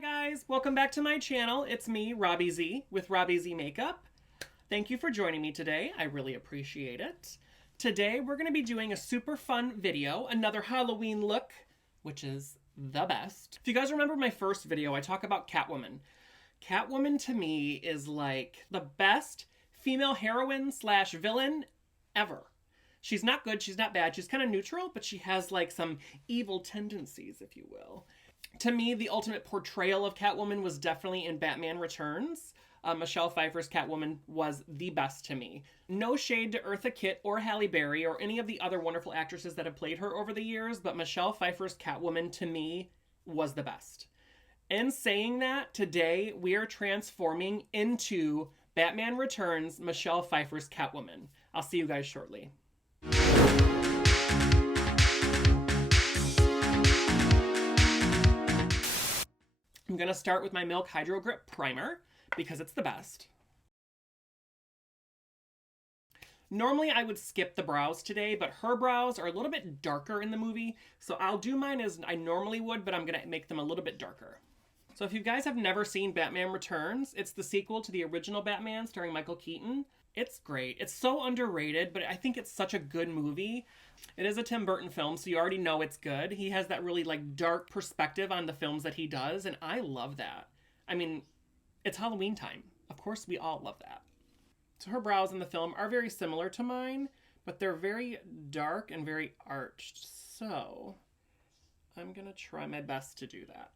Hi guys, welcome back to my channel. It's me, Robby Z, with RobbyZMakeup. Thank you for joining me today. I really appreciate it. Today we're going to be doing a super fun video, another Halloween look, which is the best. If you guys remember my first video, I talk about Catwoman. Catwoman to me is like the best female heroine slash villain ever. She's not good, she's not bad, she's kind of neutral, but she has like some evil tendencies, if you will. To me, the ultimate portrayal of Catwoman was definitely in Batman Returns. Michelle Pfeiffer's Catwoman was the best to me. No shade to Eartha Kitt or Halle Berry or any of the other wonderful actresses that have played her over the years, but Michelle Pfeiffer's Catwoman to me was the best. In saying that, today we are transforming into Batman Returns Michelle Pfeiffer's Catwoman. I'll see you guys shortly. I'm going to start with my Milk Hydro Grip Primer because it's the best. Normally I would skip the brows today, but her brows are a little bit darker in the movie, so I'll do mine as I normally would, but I'm going to make them a little bit darker. So if you guys have never seen Batman Returns, it's the sequel to the original Batman starring Michael Keaton. It's great. It's so underrated, but I think it's such a good movie. It is a Tim Burton film, so you already know it's good. He has that really like dark perspective on the films that he does, and I love that. I mean, it's Halloween time. Of course, we all love that. So her brows in the film are very similar to mine, but they're very dark and very arched. So I'm gonna try my best to do that.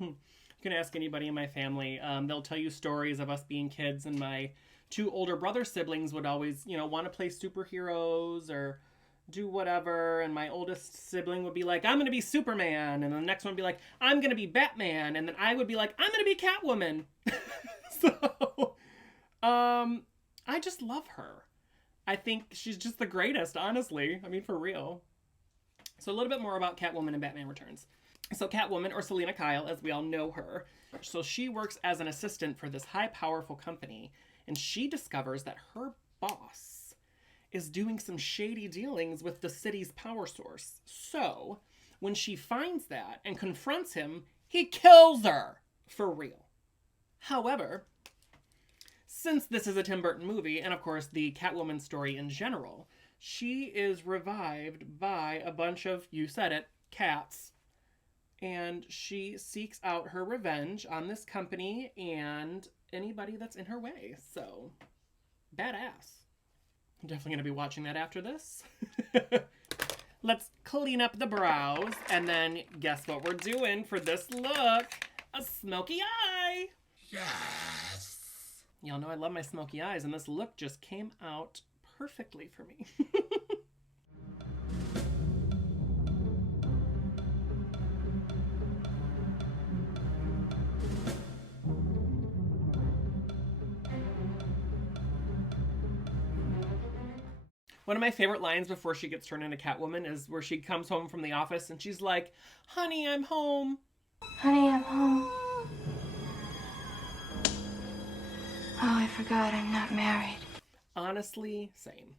You can ask anybody in my family. They'll tell you stories of us being kids, and my two older brother siblings would always, want to play superheroes or do whatever. And my oldest sibling would be like, I'm going to be Superman. And the next one would be like, I'm going to be Batman. And then I would be like, I'm going to be Catwoman. So, I just love her. I think she's just the greatest, honestly. I mean, for real. So a little bit more about Catwoman in Batman Returns. So Catwoman, or Selina Kyle, as we all know her, so she works as an assistant for this high, powerful company, and she discovers that her boss is doing some shady dealings with the city's power source. So when she finds that and confronts him, he kills her, for real. However, since this is a Tim Burton movie, and of course the Catwoman story in general, she is revived by a bunch of, you said it, cats. And she seeks out her revenge on this company and anybody that's in her way. So, badass. I'm definitely going to be watching that after this. Let's clean up the brows. And then guess what we're doing for this look? A smoky eye. Yes. Y'all know I love my smoky eyes, and this look just came out perfectly for me. One of my favorite lines before she gets turned into Catwoman is where she comes home from the office and she's like, honey, I'm home. Honey, I'm home. Oh, I forgot I'm not married. Honestly, same.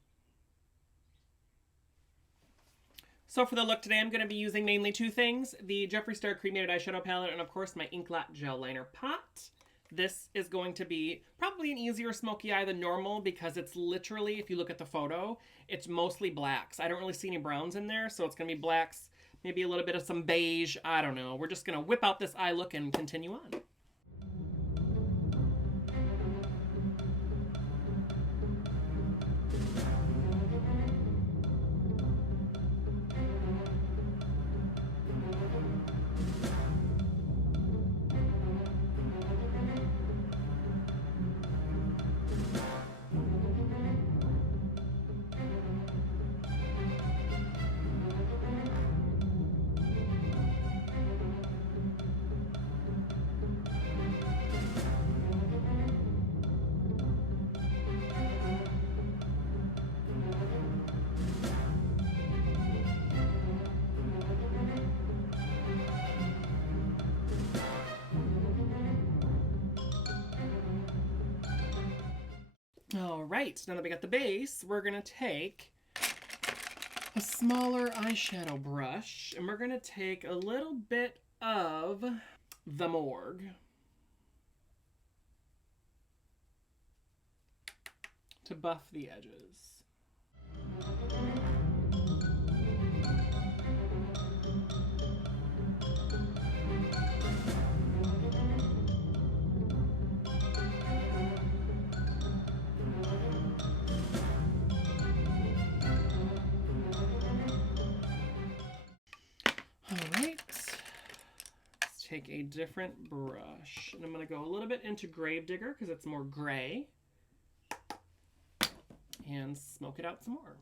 So for the look today, I'm going to be using mainly two things. The Jeffree Star Cremated Eyeshadow Palette and, of course, my Inkblot Gel Liner Pot. This is going to be probably an easier smoky eye than normal because it's literally, if you look at the photo, it's mostly blacks. I don't really see any browns in there, so it's going to be blacks, maybe a little bit of some beige. I don't know. We're just going to whip out this eye look and continue on. All right, now that we got the base, we're gonna take a smaller eyeshadow brush and we're gonna take a little bit of the morgue to buff the edges. All right, let's take a different brush and I'm gonna go a little bit into Gravedigger because it's more gray and smoke it out some more.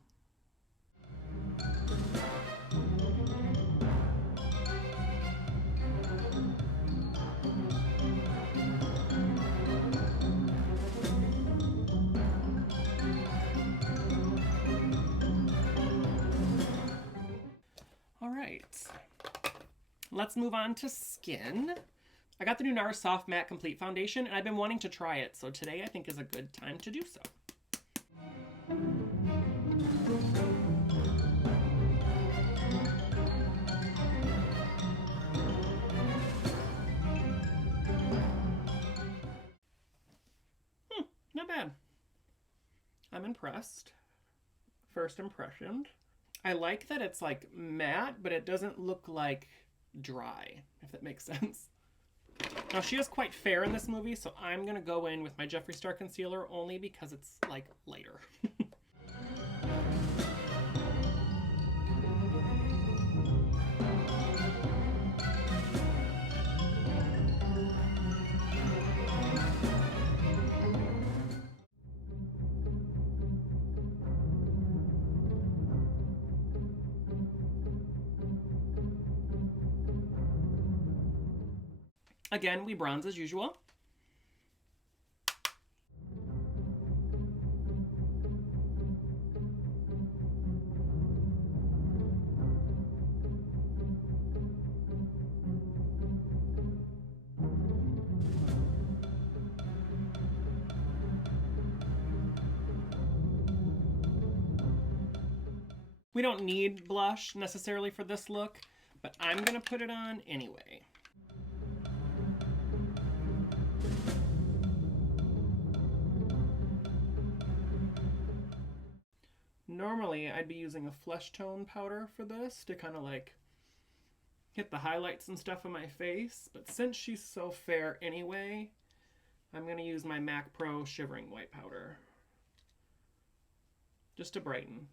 All right, let's move on to skin. I got the new NARS Soft Matte Complete Foundation and I've been wanting to try it, so today I think is a good time to do so. Not bad. I'm impressed. First impression. I like that it's like matte, but it doesn't look like dry, if that makes sense. Now she is quite fair in this movie, so I'm gonna go in with my Jeffree Star concealer only because it's like lighter. Again, we bronze as usual. We don't need blush necessarily for this look, but I'm gonna put it on anyway. Normally, I'd be using a flesh tone powder for this to kind of like hit the highlights and stuff on my face, but since she's so fair anyway, I'm going to use my MAC Pro Shivering White Powder just to brighten.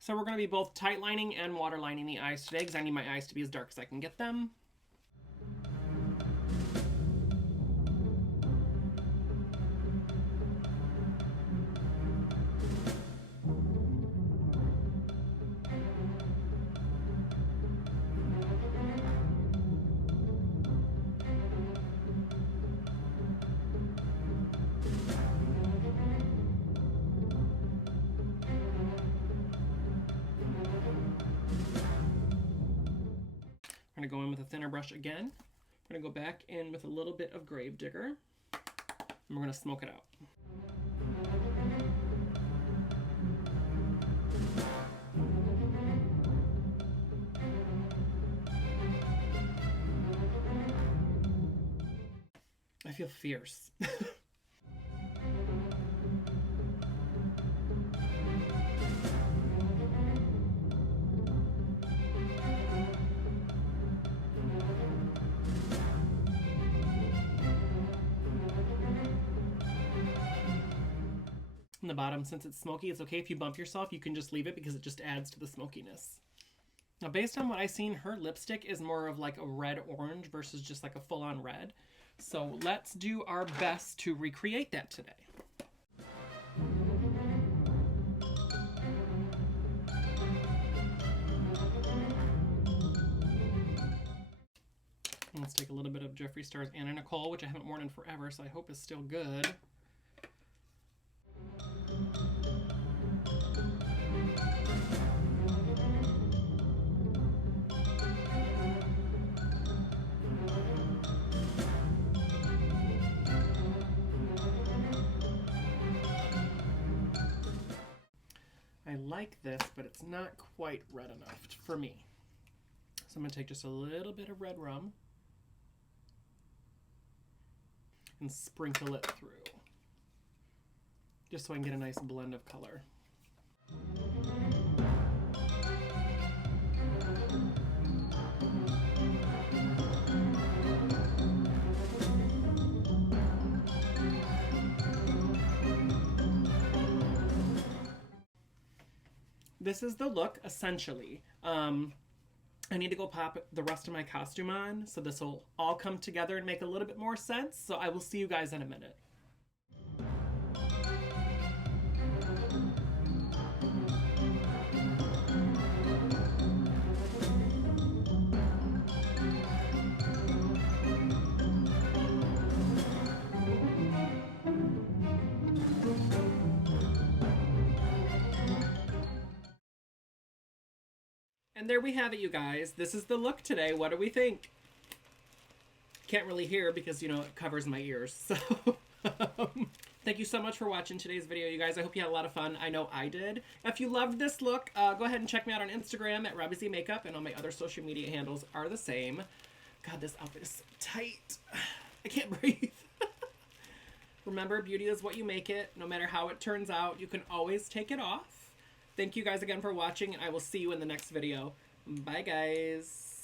So we're going to be both tight lining and water lining the eyes today because I need my eyes to be as dark as I can get them. I'm going to go in with a thinner brush again. We're going to go back in with a little bit of Gravedigger, and we're going to smoke it out. I feel fierce. In the bottom, since it's smoky, it's okay if you bump yourself. You can just leave it because it just adds to the smokiness. Now, based on what I've seen, her lipstick is more of like a red-orange versus just like a full-on red. So let's do our best to recreate that today. Let's take a little bit of Jeffree Star's Anna Nicole, which I haven't worn in forever, so I hope is still good. like this, but it's not quite red enough for me. So I'm going to take just a little bit of red rum and sprinkle it through, just so I can get a nice blend of color. This is the look, essentially. I need to go pop the rest of my costume on, so this will all come together and make a little bit more sense. So I will see you guys in a minute. And there we have it, you guys. This is the look today. What do we think? Can't really hear because, you know, it covers my ears. So, thank you so much for watching today's video, you guys. I hope you had a lot of fun. I know I did. If you loved this look, go ahead and check me out on Instagram at RobbyZMakeup, and all my other social media handles are the same. God, this outfit is so tight. I can't breathe. Remember, beauty is what you make it. No matter how it turns out, you can always take it off. Thank you guys again for watching, and I will see you in the next video. Bye, guys.